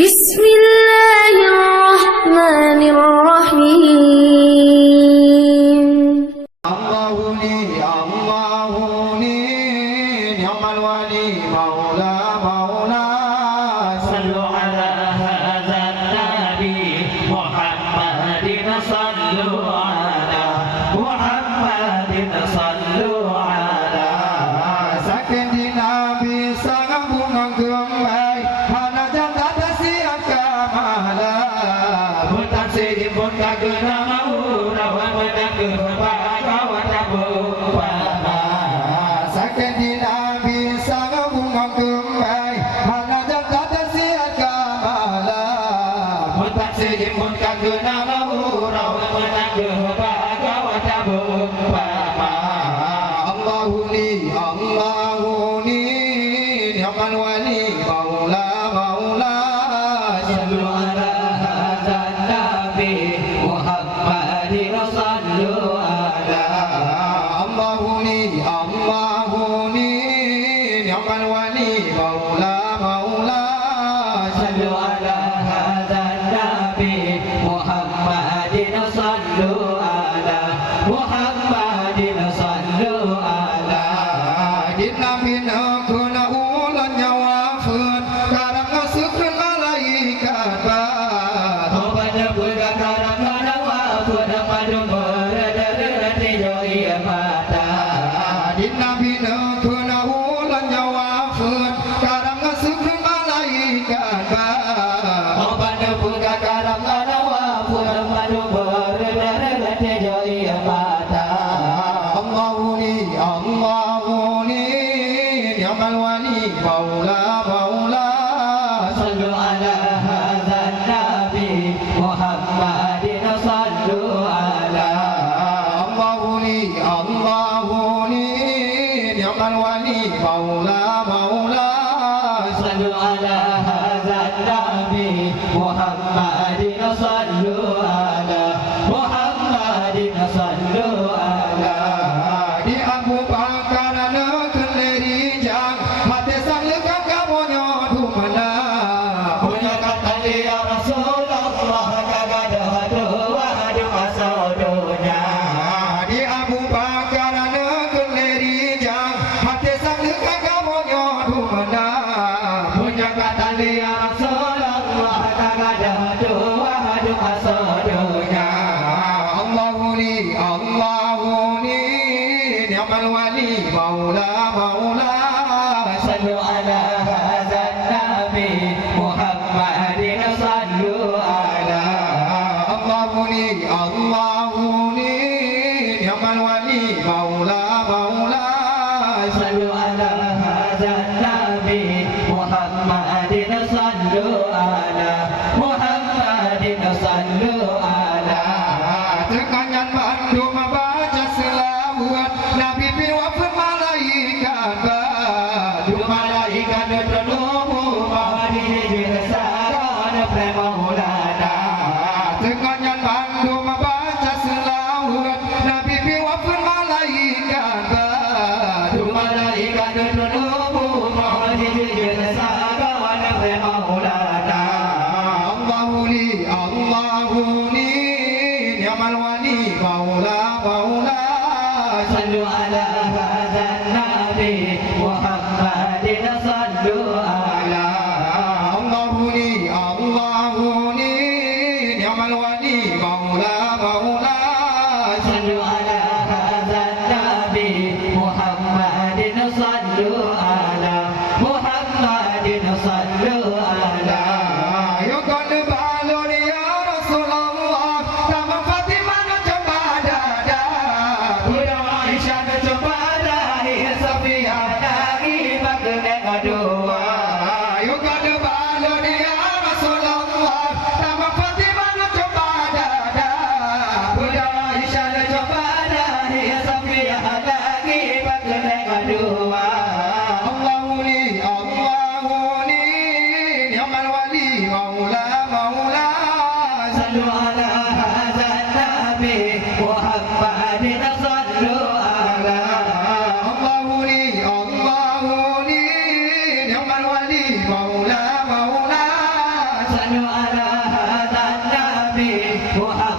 بسم الله الرحمن الرحيم الله لي نعم الولي مولى صلوا على هذا النبي محمد صلوا على محمد صلوا على saking di Nabi sangat bunga gembai hana janda siap kamala bukan sibuk kagena mau rawa menang kebahagiaan tabung saking di Nabi sangat bunga gembai hana janda siap kamala bukan sibuk kagena mau rawa menang kebahagiaan tabung Allahu li ni'mal wali maula صلوا على هذا النبي محمد صلوا على Allahu li ni'mal wali maula صلوا على هذا النبي محمد صلوا على محمد صلوا على di Nabi kuna ulan nyawa fun karang ngasukun malaikat ba pada budak karang wa pada padu berada joi mata di Nabi kuna ulan nyawa fun karang ngasukun malaikat ba pada budak karang wa pada padu berada joi mata Allahu li ni'mal wali maula صلوا على هذا النبي محمد صلوا على Allahu li ni'mal wali maula صلوا على هذا النبي محمد صلوا على محمد صلوا على di Abu Bakar neukun lerijang mate sang lekang kamonyo dumana punya kata dia Rasulullah kagada dua asadonya di Abu Bakar neukun lerijang mate sang lekang kamonyo dumana punya kata dia Rasulullah kagada dua asadonya Allahu li ni'mal wali maula صلوا على هذا النبي محمد صلوا على Allahu li ni'mal wali maula صلوا على هذا النبي محمد صلوا على محمد صلوا على tekanyan bandu membaca selawat Nabi piwafat malaikat badu malaikat berdoa mahdi jirsaran prema mulana tekanyan bandu membaca selawat Nabi piwafat malaikat badu malaikat berdoa mahdi jirsaran prema mulana Allahu li ni'mal wali maula صلوا على هذا النبي محمد صلوا على Allahu li ni'mal wali maula صلوا على هذا النبي محمد صلوا على محمد صلوا على Yukon balon ya Rasulullah Tamam Fatimah coba dada Buya Aisyah coba dari Safiyah dari Baghdad kedua Yukon balon ya Rasulullah Tamam Fatimah coba dada Muhammad